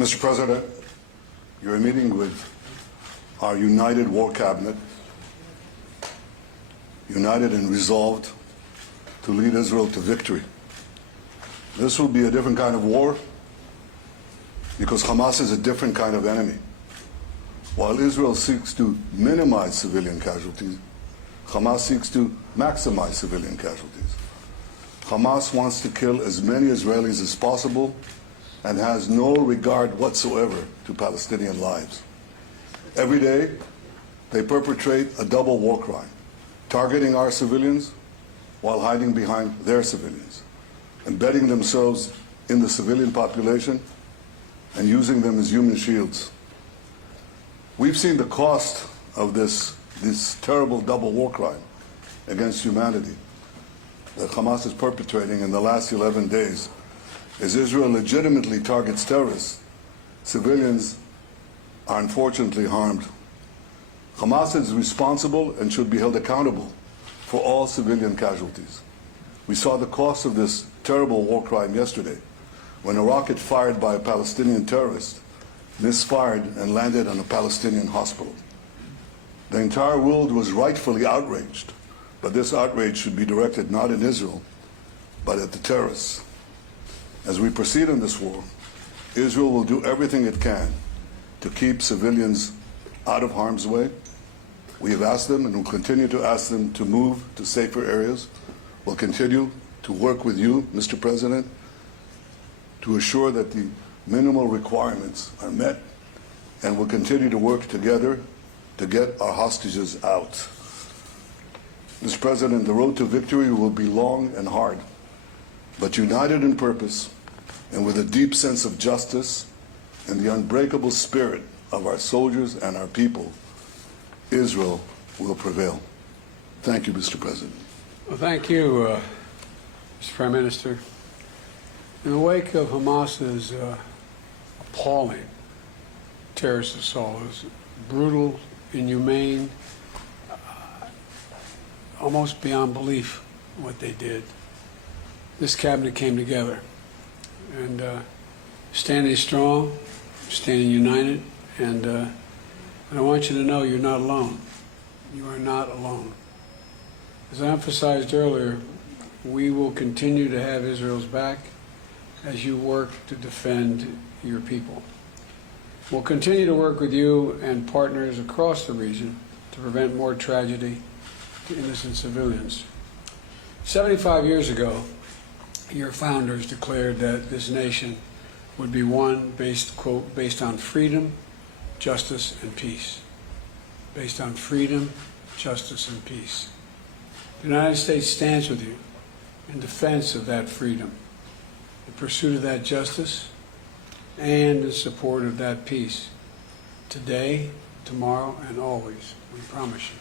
Mr. President, you're meeting with our united war cabinet, united and resolved to lead Israel to victory. This will be a different kind of war because Hamas is a different kind of enemy. While Israel seeks to minimize civilian casualties, Hamas seeks to maximize civilian casualties. Hamas wants to kill as many Israelis as possible and has no regard whatsoever to Palestinian lives. Every day, they perpetrate a double war crime, targeting our civilians while hiding behind their civilians, embedding themselves in the civilian population and using them as human shields. We've seen the cost of this terrible double war crime against humanity that Hamas is perpetrating in the last 11 days. As Israel legitimately targets terrorists, civilians are unfortunately harmed. Hamas is responsible and should be held accountable for all civilian casualties. We saw the cost of this terrible war crime yesterday when a rocket fired by a Palestinian terrorist misfired and landed on a Palestinian hospital. The entire world was rightfully outraged, but this outrage should be directed not at Israel, but at the terrorists. As we proceed in this war, Israel will do everything it can to keep civilians out of harm's way. We have asked them and will continue to ask them to move to safer areas. We'll continue to work with you, Mr. President, to assure that the minimal requirements are met, and we'll continue to work together to get our hostages out. Mr. President, the road to victory will be long and hard, but united in purpose and with a deep sense of justice and the unbreakable spirit of our soldiers and our people, Israel will prevail. Thank you, Mr. President. Well, thank you, Mr. Prime Minister. In the wake of Hamas's appalling terrorist assault, it was brutal, inhumane, almost beyond belief what they did. This cabinet came together and standing strong, standing united, and I want you to know you're not alone. You are not alone. As I emphasized earlier, we will continue to have Israel's back as you work to defend your people. We'll continue to work with you and partners across the region to prevent more tragedy to innocent civilians. 75 years ago, your founders declared that this nation would be one based, quote, based on freedom, justice, and peace. Based on freedom, justice, and peace. The United States stands with you in defense of that freedom, in pursuit of that justice, and in support of that peace. Today, tomorrow, and always, we promise you.